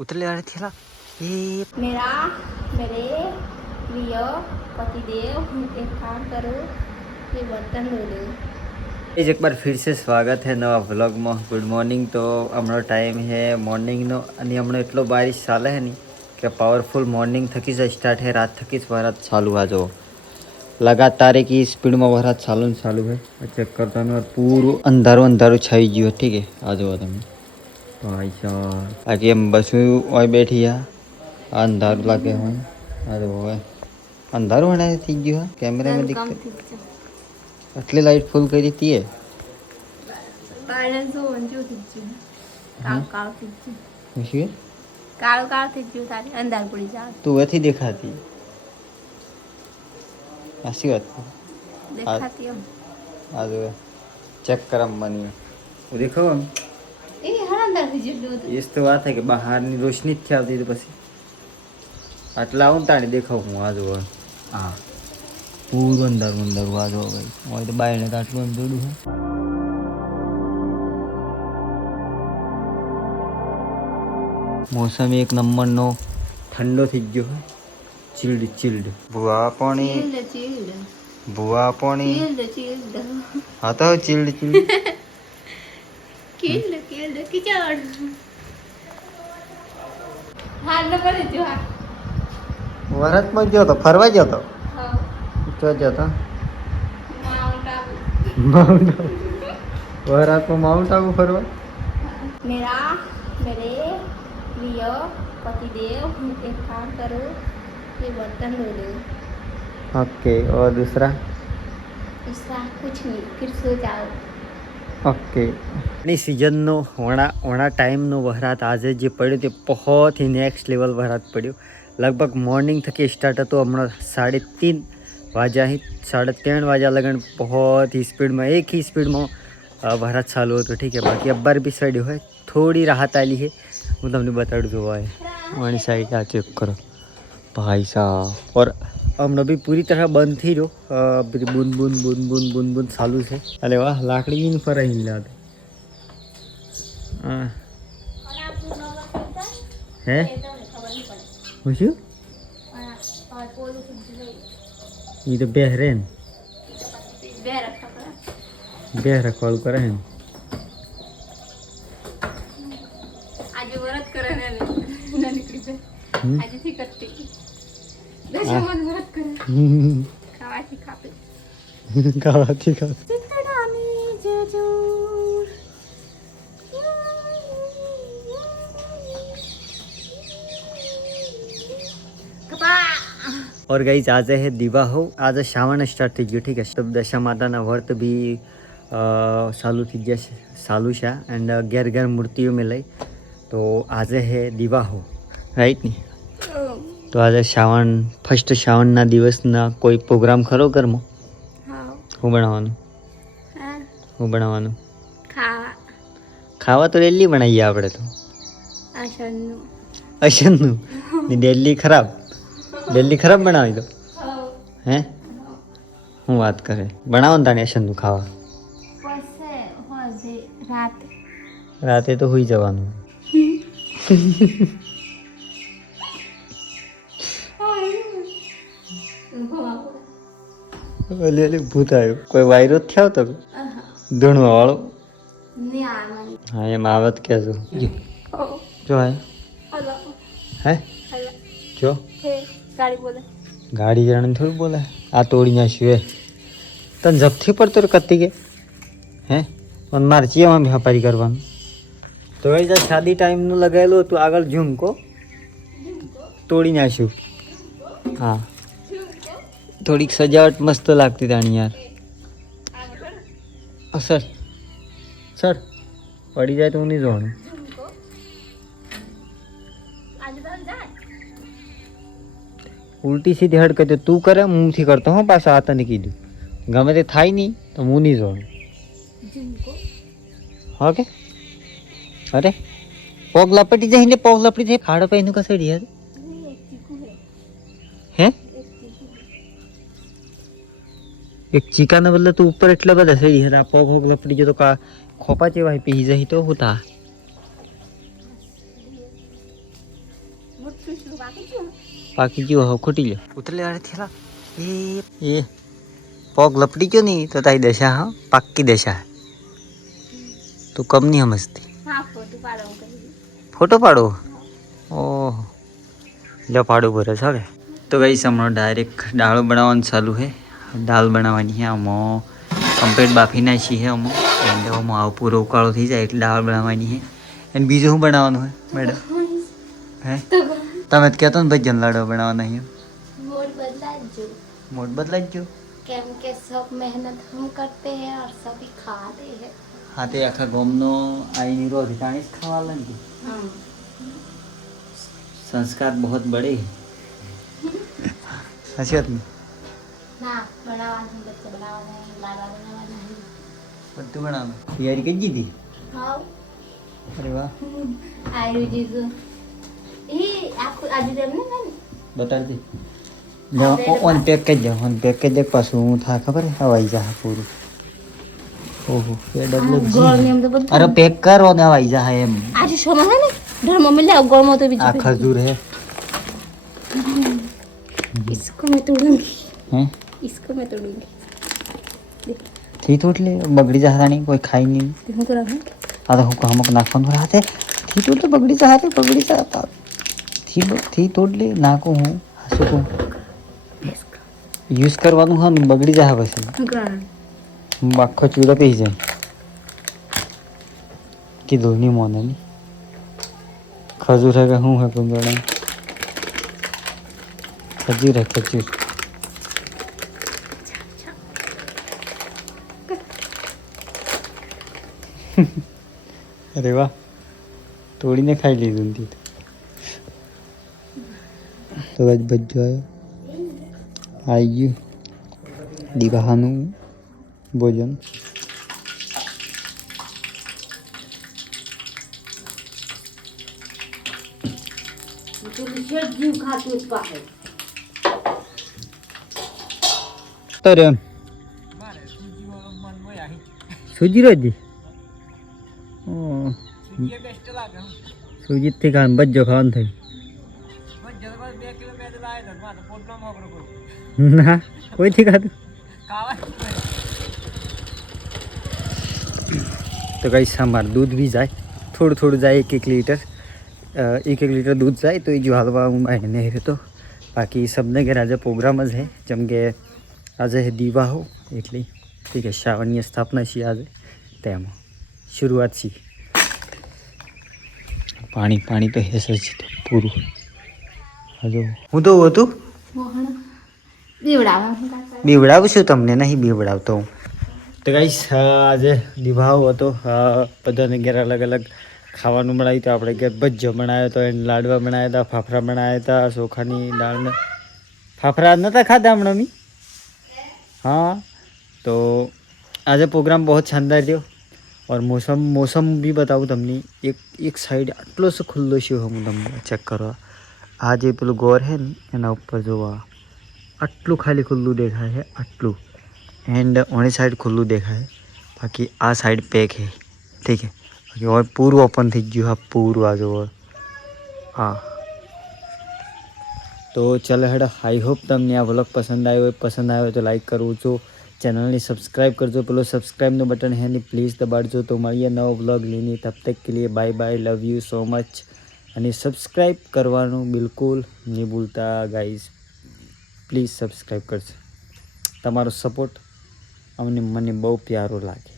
उतर ले रहे थे ये मेरा मेरे प्रिय पतिदेव एक काम करो ये बर्तन धो दो। एक बार फिर से स्वागत है नवा व्लॉग में। Good morning. तो हमणो टाइम है मॉर्निंग नो અને હમણાં એટલો બારિશ ચાલે है नहीं कि पावरफुल मॉर्निंग थकी से स्टार्ट है। रात थकी वरात चालू आ जाओ लगातार एक ही स्पीड में वरात चालू है। चेक करता हूँ और पूरा अंधारो अंधारो छाई गयो। ठीक है आ जाओ तुम भाई साहब बाकी हम बस और बैठी है अंधारू लागे हो आ जाओ अंधारू होने थी गयो कैमरा में दिखते आटली लाइट फूल करी थी है अंधार पड़ी जा तू वही दिखाती ऐसी बात देखाती हूँ आज चेक कर मनी देखो ए हर अंधार થઈ ગયું इस तो बात है कि बाहर ની रोशनी જ આવતી તો પછી આટલા આવું તાણી દેખાવ હું આ જો હા પૂરું અંધારું અંધારું આ જો ભાઈ હોય તો બાયણે તો આટલું અંધારું છે। मौसम एक नंबर नो ठंडो थी गयो है चिल्ड चिल्ड बुआ पानी बुआ पानी हाँ तो चिल्ड चिल्ड किचड़ हार न पड़े जो हार वरत में गयो तो फरवा गयो तो क्या गयो तो माउंट आबू वरत में माउंट आबू फरवा मेरा मेरे प्रिय पतिदेव एक काम करो ये बर्तन धो दो। ओके और दूसरा कुछ नहीं फिर सो जाओ। ओके सीजनનો વણા ટાઈમનો વરસાદ આજે જે પડ્યો તે बहुत ही नेक्स्ट लेवल વરસાદ પડ્યો। लगभग मॉर्निंग थकी स्टार्ट હતો હમણાં 3:30 વાગ્યા ही 3:30 વાગ્યા લગન बहुत ही स्पीड में एक ही स्पीड में વરસાદ ચાલુ હતો। ठीक है बाकी अब्बार भी सड़્યો है थोड़ी राहत आली है હું તમને બતાડું જોવા है वही साइड आ चेक करो भाई साहब। और हमने भी पूरी तरह बंद थी जो बूंद बूंद बूंद बूंद बूंद बूंद चालू है। अरे वाह लाकड़ी इन पर ही ला दे है खुशी ये तो बेहरेन बेहरा कॉल करे हैं आज व्रत करे ने ननकड़ी पे आज थी करती दशमन व्रत करे खावाती खापे खावाती खापे चितडानी जजो कपा और गाइज आज है दिवा हो आज श्रावण स्टार्ट थी गयो। ठीक है तो दशा माता व्रत भी चालू थी गया चालू है एंड घर घर मूर्तिओं में लई तो आज है दिवा हो राइट नहीं तो आज श्रावण फर्स्ट श्रावण ना दिवस ना कोई प्रोग्राम खरो घर में હું બનાવવાનું હું બનાવવાનું ખાવા ખાવા તો ડેલી બનાવીએ આપણે તો અશનનું ડેલી ખરાબ બનાવી દો હે હું વાત કરે બનાવો ને તાણે અશનનું ખાવા રાતે તો હોઈ જવાનું ભૂત આવ્યું કોઈ વાયરો જ થયો તો ધૂણવા વાળો હા એમ આવત કહેજો જો હે જો ગાડી જણાને થોડું બોલે આ તોડી નાખ્યું એ તને જપથી પડતો કતી કે હે પણ મારે ચિયામાં બી હપારી કરવાનું તો એ શાદી ટાઈમનું લગાવેલું હતું આગળ ઝુમકો તોડી નાખ્યું હા થોડીક સજાવટ મસ્ત લાગતી તાણી યાર સર સર પડી જાય તો હું નહીં જોવાનું ઉલટી સીધી હડકે તો તું કરે હું નથી કરતો હો પાછા આ તને કીધું ગમે તે થાય નહીં તો હું નહીં જોવાનું ઓકે અરે પગ લપટી જાય ને પગ લપટી જાય ખાડો પહેનું કસેડી યાર હે एक चीका ने बदले तू ऊपर एटला बधा सही है आ पग होग लपड़ी जो तो का खोपा जेवा पी जही तो होता મોટું શું બાકી શું પાકી ગયો હવે ખૂટી ગયો ઉતરલે વાળે થેલા એ પગ લપડી ગયો નહીં તો તારી દશા હા પાક્કી દશા તું કમ નહીં સમજતી હા ફોટો પાડો કરી ફોટો પાડો ઓહ લો પાડું ભરે છે હવે તો ગઈ હમણાં ડાયરેક્ટ દાળ બનાવવાનું ચાલુ છે દાળ બનાવવાની છે આમાં કમ્પ્લીટ બાફી નાખી છે આમાં એન્ડ આમાં આવું પૂરો ઉકાળો થઈ જાય એટલે દાળ બનાવવાની છે અને બીજું શું બનાવવાનું હોય મેડમ હે તમે જ કહેતો ને ભાઈ જનલાડો બનાવવાના છે मोड बदला जो મોટ બદલાઈ જ ગયો केम के सब मेहनत हम करते हैं और सभी खाते हैं હા તે આખા ગામનો આઈની રોજ જાણીશ ખાવા લાગી સંસ્કાર बहुत बड़े હશે ને ना बनावाना बच्चे बनावाना लाडवा बनावाना બધું બનાવવાનું તૈયારી કરી દીધી हाँ અરે વાહ आयु जीजू ये आपको आज देव ने બતાડજે ઓન પેક કરી દે ઓન પેક કરી દે પાછું હું થા ખબર હે હવાઈ જા પૂરું ઓહો એ ડબલ गोल में हम तो बहुत અરે પેક કરો ને હવાઈ જા એમ आज सोना है ना घर मम्मी ले गोल में तो भी આ ખજૂર હે इसको मैं तोड़ूंगी હે इसको मैं तोड़ूंगी થી તોડલે બગડી જા રાણી કોઈ ખાઈ નહીં देखो करा है આ તો હું કામક નાખવાનું રાતે થી તોડ તો બગડી જા થી તોડલે નાખું હું હાસું કહું યુઝ કરવાનું હા ને બગડી જાય પછી करा આખો ચૂડો પી જાય કીધું નહીં મોને નહીં ખજૂર હે કે શું હે કુંદડા ખજૂર હે ખજૂર અરે વાહ તોડીને ખાઈ લીધું ને તે તો આજ બજો આવ્યો આવી ગયું દિવાહાનું ભોજન તો રે સુજી રોજી સુજીત થી ખાવાનું બજો ખાવાનું થઈ ના કોઈથી ખાધું તો કઈ અમારે દૂધ બી જાય થોડું જાય એક લીટર એક લીટર दूध જાય તો એ જો હાલવા હું એને રહેતો બાકી सबने घर આજે પ્રોગ્રામ જ है જેમ કે આજે है દીવા હો એટલે ઠીક है શ્રાવણીય સ્થાપના છે આજે તેમાં શરૂઆત છે પાણી તો હેસ જ પૂરું હજુ હું તો હતું બીવડાવું છું તમને નહીં બીવડાવતો હું તો ગાઈસ આજે દીભાવ હતો બધાને ઘેર અલગ અલગ ખાવાનું બનાવ્યું તો આપણે ઘેર ભજીયો બનાવ્યો હતો એને લાડવા બનાવ્યા હતા ફાફડા બનાવ્યા હતા ચોખાની દાળને ફાફડા નહોતા ખાધા હમણાં મી हाँ तो आज प्रोग्राम बहुत शानदार थो और मौसम भी बताऊँ तमने एक साइड आटलो से खुल्लो शो हम तमने चेक करो आज ये पेलू गोर है एना ऊपर जो आटलू खाली खुल्लू देखा है आटलू एंड ओनी साइड खुल्लू देखा है बाकी आ साइड पैक है ठीक है बाकी और पूरू ओपन थी गयु हाँ पूरू आज हाँ तो चलो हेड आई होप तमने आ व्लॉग पसंद आयो तो लाइक करो छो चैनल ने सब्सक्राइब करजो पेलो सब्सक्राइब नो बटन है नहीं प्लीज़ दबाड़ो तो મળીએ નવો व्लॉग लेने तब तक के लिए bye bye love you so much અને સબસ્ક્રાઈબ કરવાનું બિલકુલ નહીં ભૂલતા ગાઈઝ પ્લીઝ સબસ્ક્રાઈબ કરજો તમારો સપોર્ટ અમને મને બહુ પ્યારો લાગે